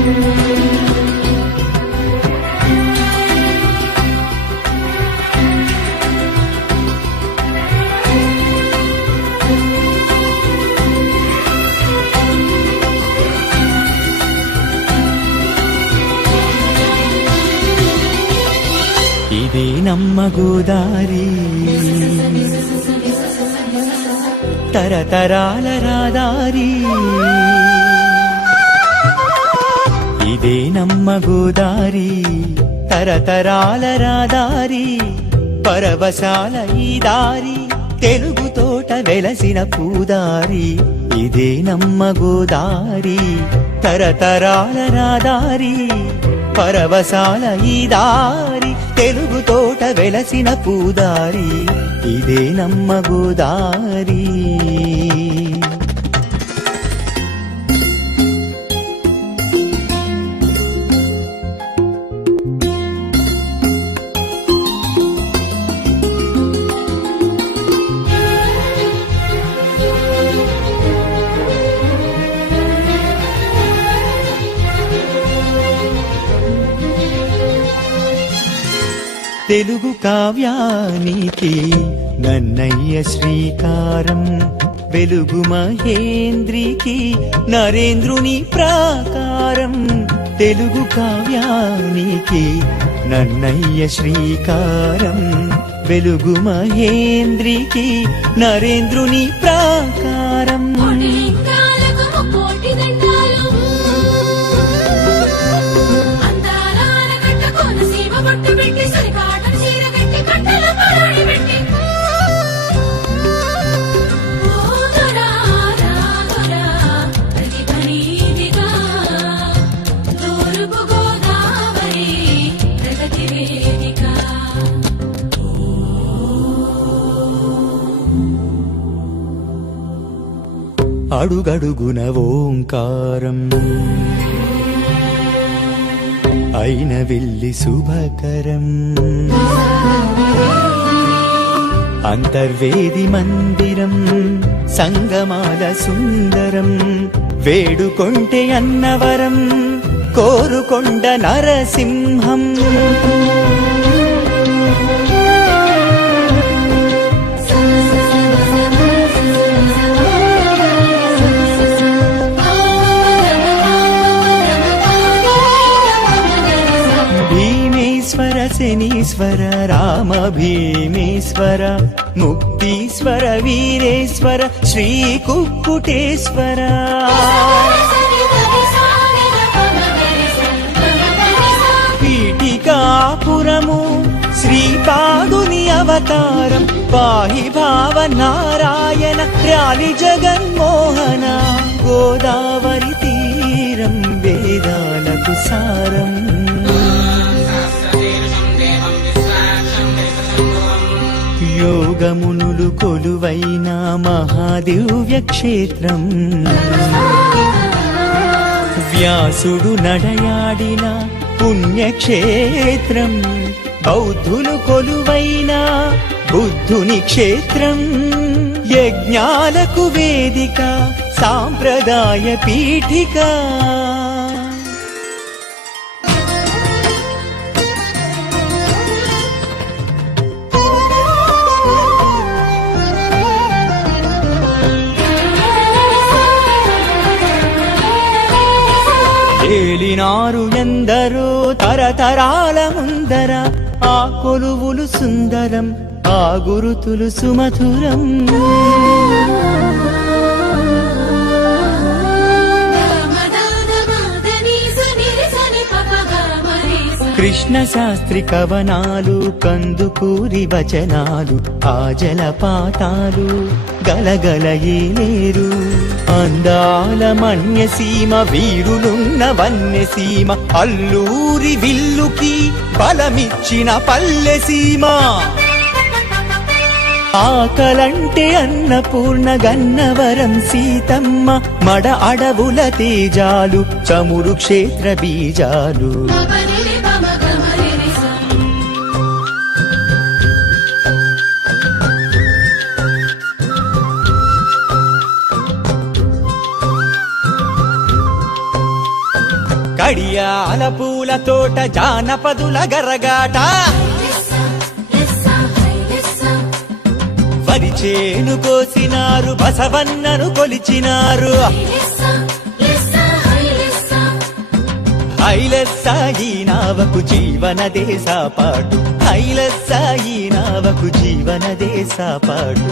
ఇదే నమ్మ గోదారి తరతరాల రాదారి. ఇదే నమ్మ గోదారి తరతరాల రాదారి. పరవశాల ఈ దారి తెలుగు తోట వెలసిన పూదారి. ఇదే నమ్మ గోదారి తరతరాల రాదారి. పరవశాల ఈ దారి తెలుగు తోట వెలసిన పూదారి ఇదే నమ్మ గోదారి. తెలుగు కావ్యానికి నన్నయ్య శ్రీకారం వెలుగు మహేంద్రికి నరేంద్రుని ప్రాకారం. తెలుగు కావ్యానికి నన్నయ్య శ్రీకారం వెలుగు మహేంద్రికి నరేంద్రుని ప్రాకారం. అడుగడుగున ఓంకారం. అయిన వెళ్ళి శుభకరం. అంతర్వేది మందిరం సంగమాల సుందరం. వేడుకొంటే అన్నవరం కోరుకొండ నరసింహం. భీమేశ్వర శనీశ్వర రామ భీమేశ్వర ముక్తీశ్వర వీరేశ్వర శ్రీ కుక్కుటేశ్వర. పీఠికాపురము శ్రీపాదుని అవతారం పాహి భావ నారాయణ రాలి జగన్మోహన గోదావరి తీరం వేదాలకు కొలువైన మహాదివ్య క్షేత్రం. వ్యాసుడు నడయాడిన పుణ్యక్షేత్రం. బౌద్ధులు కొలువైన బుద్ధుని క్షేత్రం. యజ్ఞాలకు వేదిక సాంప్రదాయ పీఠిక. ఏలినారు ఎందరో తరతరాల ముందర. ఆ కొలువులు సుందరం ఆ గురుతులు సుమధురం. కృష్ణ శాస్త్రి కవనాలు కందుకూరి వచనాలు ఆ జలపాతాలు. గలగల అందాల మన్యసీమ వీరులున్న వన్యసీమ అల్లూరి విల్లుకి బలమిచ్చిన పల్లెసీమ. ఆకలంటే అన్నపూర్ణ గన్నవరం సీతమ్మ మడ అడవుల తేజాలు చమురు క్షేత్ర బీజాలు. పూల తోట జానపదుల గరగాట. లెస్స వరి చేను కోసినారు బసవన్నను కొలిచినారు. లెస్స లెస్స హై లెస్స ఐలెస్స నావకు జీవన దేశాపాటు ఐలెస్స నావకు జీవన దేశాపాటు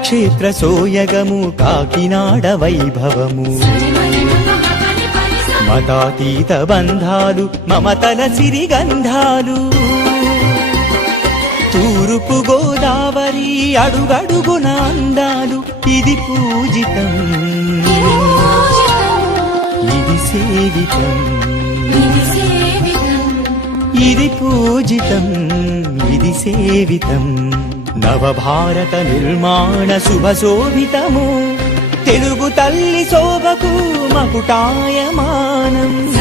క్షేత్ర సోయగము కాకినాడ వైభవము. మతాతీత బంధాలు మమతల సిరిగంధాలు. తూరుపు గోదావరి అడుగడుగున అందాలు ఇది పూజితం. ఇది సేవితం. ఇది పూజితం. ఇది సేవితం. నవభారత నిర్మాణ శుభశోభితము. తెలుగు తల్లి శోభకు మకుటాయమానం.